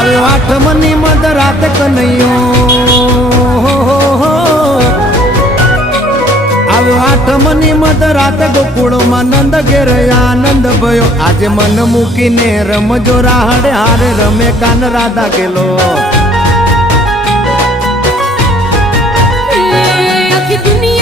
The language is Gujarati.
આવ્યો આઠમની મધરાત કનૈયો, આવ્યો આઠમની મધરાત ગોકુળમાં નંદ ઘેર આનંદ ભયો. આજે મન મૂકીને રમજો રાહડે હારે રમે કાન રાધા ગેલો. આખી દુનિયા